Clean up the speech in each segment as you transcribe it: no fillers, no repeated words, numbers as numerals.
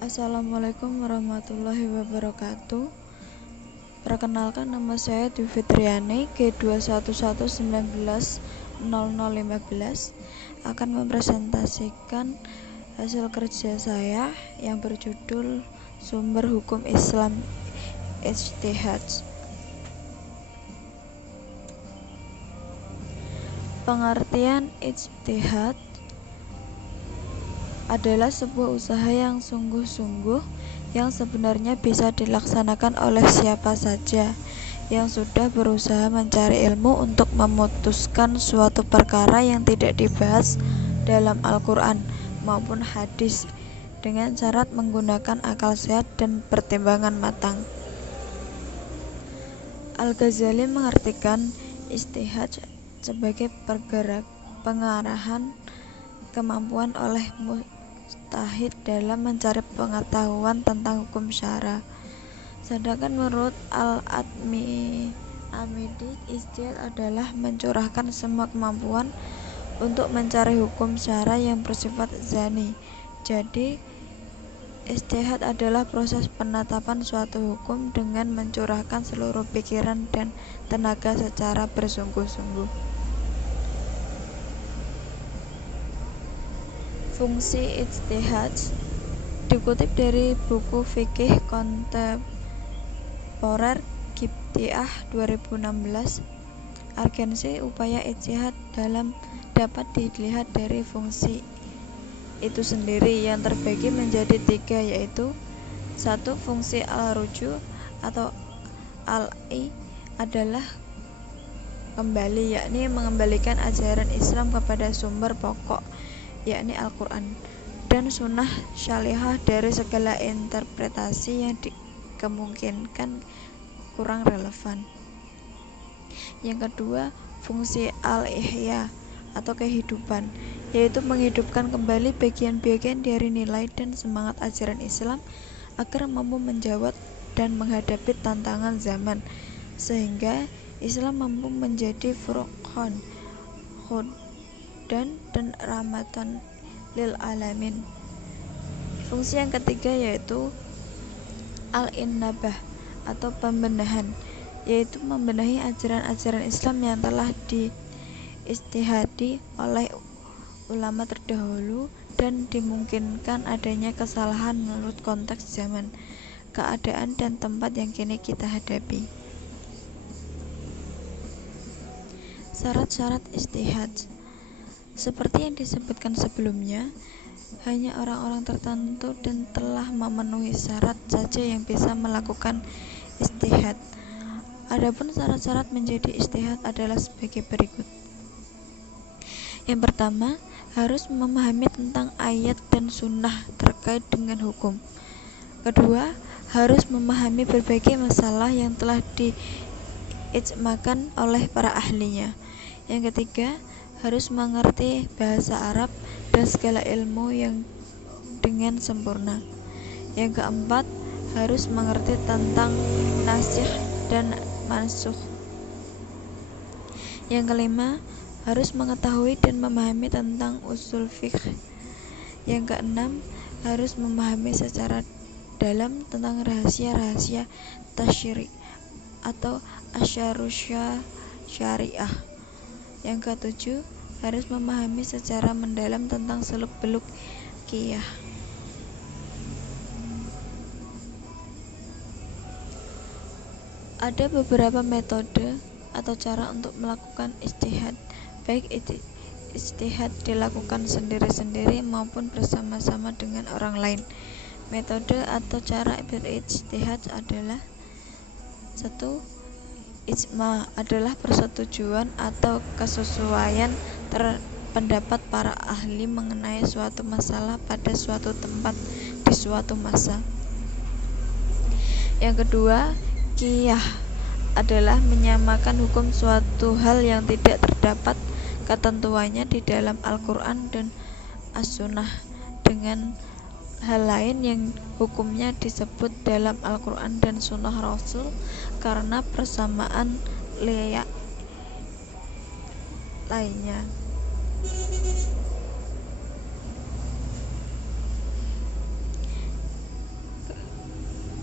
Assalamualaikum warahmatullahi wabarakatuh. Perkenalkan, nama saya Dwi Fitriani, G211190015 akan mempresentasikan hasil kerja saya yang berjudul Sumber Hukum Islam Ijtihad. Pengertian ijtihad adalah sebuah usaha yang sungguh-sungguh yang sebenarnya bisa dilaksanakan oleh siapa saja yang sudah berusaha mencari ilmu untuk memutuskan suatu perkara yang tidak dibahas dalam Al-Quran maupun hadis dengan syarat menggunakan akal sehat dan pertimbangan matang. Al-Ghazali mengartikan ijtihad sebagai pengarahan kemampuan oleh mujtahid dalam mencari pengetahuan tentang hukum syara. Sedangkan menurut Al-Amidi, ijtihad adalah mencurahkan semua kemampuan untuk mencari hukum syara yang bersifat zani. Jadi, ijtihad adalah proses penetapan suatu hukum dengan mencurahkan seluruh pikiran dan tenaga secara bersungguh-sungguh. Fungsi ijtihad dikutip dari buku Fikih Kontemporer Qibtiyah 2016. Urgensi upaya ijtihad dapat dilihat dari fungsi itu sendiri yang terbagi menjadi 3, yaitu 1. Fungsi al-ruju atau al-i adalah kembali, yakni mengembalikan ajaran Islam kepada sumber pokok, yakni Al-Quran dan Sunnah Syarihah dari segala interpretasi yang dikemungkinkan kurang relevan. Yang kedua, fungsi al-ihya atau kehidupan, yaitu menghidupkan kembali bagian-bagian dari nilai dan semangat ajaran Islam agar mampu menjawab dan menghadapi tantangan zaman, sehingga Islam mampu menjadi furqan, hudan dan rahmatan lil alamin. Fungsi yang ketiga yaitu al-innabah atau pembenahan, yaitu membenahi ajaran-ajaran Islam yang telah diijtihadi oleh ulama terdahulu dan dimungkinkan adanya kesalahan menurut konteks zaman, keadaan dan tempat yang kini kita hadapi. Syarat-syarat ijtihad seperti yang disebutkan sebelumnya, hanya orang-orang tertentu dan telah memenuhi syarat saja yang bisa melakukan ijtihad. Adapun syarat-syarat menjadi ijtihad adalah sebagai berikut. Yang pertama, harus memahami tentang ayat dan sunnah terkait dengan hukum. Kedua, harus memahami berbagai masalah yang telah diijmakan oleh para ahlinya. Yang ketiga, harus mengerti bahasa Arab dan segala ilmu yang dengan sempurna. Yang keempat, harus mengerti tentang nasikh dan mansukh. Yang kelima, harus mengetahui dan memahami tentang usul fiqh. Yang keenam, harus memahami secara dalam tentang rahasia-rahasia tasyri' atau asyarusya syariah. Yang ketujuh, harus memahami secara mendalam tentang seluk-beluk qiyah. Ada beberapa metode atau cara untuk melakukan ijtihad, baik ijtihad dilakukan sendiri-sendiri maupun bersama-sama dengan orang lain. Metode atau cara berijtihad adalah 1. Ijma adalah persetujuan atau kesesuaian pendapat para ahli mengenai suatu masalah pada suatu tempat di suatu masa. Yang kedua, qiyah adalah menyamakan hukum suatu hal yang tidak terdapat ketentuannya di dalam Al-Quran dan As-Sunnah dengan hal lain yang hukumnya disebut dalam Al-Quran dan Sunnah Rasul karena persamaan lainnya.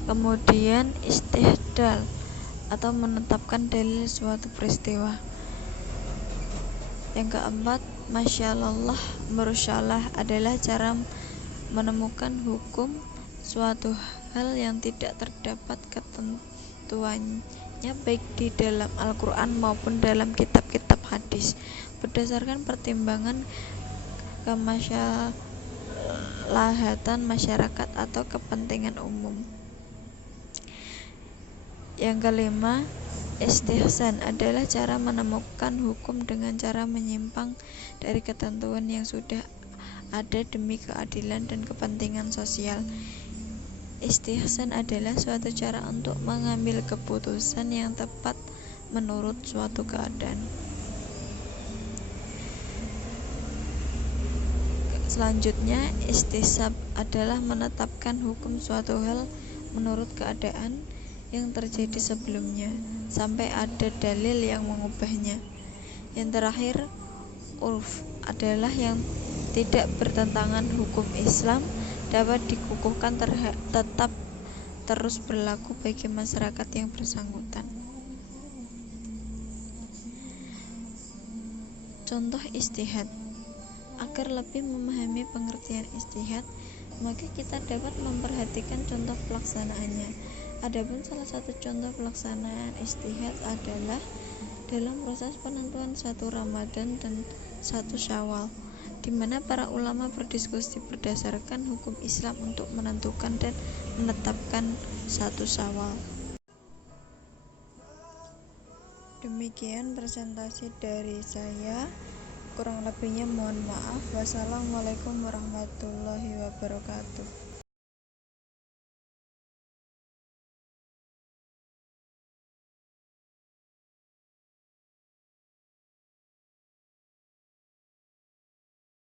Kemudian istihdal atau menetapkan dalil suatu peristiwa. Yang keempat, masyalallah mursalah adalah cara menemukan hukum suatu hal yang tidak terdapat ketentuannya baik di dalam Al-Quran maupun dalam kitab-kitab hadis berdasarkan pertimbangan kemaslahatan masyarakat atau kepentingan umum. Yang kelima, istihsan adalah cara menemukan hukum dengan cara menyimpang dari ketentuan yang sudah ada demi keadilan dan kepentingan sosial. Istihsan adalah suatu cara untuk mengambil keputusan yang tepat menurut suatu keadaan. Selanjutnya, istisab adalah menetapkan hukum suatu hal menurut keadaan yang terjadi sebelumnya sampai ada dalil yang mengubahnya. Yang terakhir, urf adalah yang tidak bertentangan hukum Islam, dapat dikukuhkan tetap terus berlaku bagi masyarakat yang bersangkutan. Contoh ijtihad. Agar lebih memahami pengertian ijtihad, maka kita dapat memperhatikan contoh pelaksanaannya. Adapun salah satu contoh pelaksanaan ijtihad adalah dalam proses penentuan 1 Ramadan dan 1 Syawal, di mana para ulama berdiskusi berdasarkan hukum Islam untuk menentukan dan menetapkan 1 Syawal. Demikian presentasi dari saya. Kurang lebihnya mohon maaf. Wassalamualaikum warahmatullahi wabarakatuh.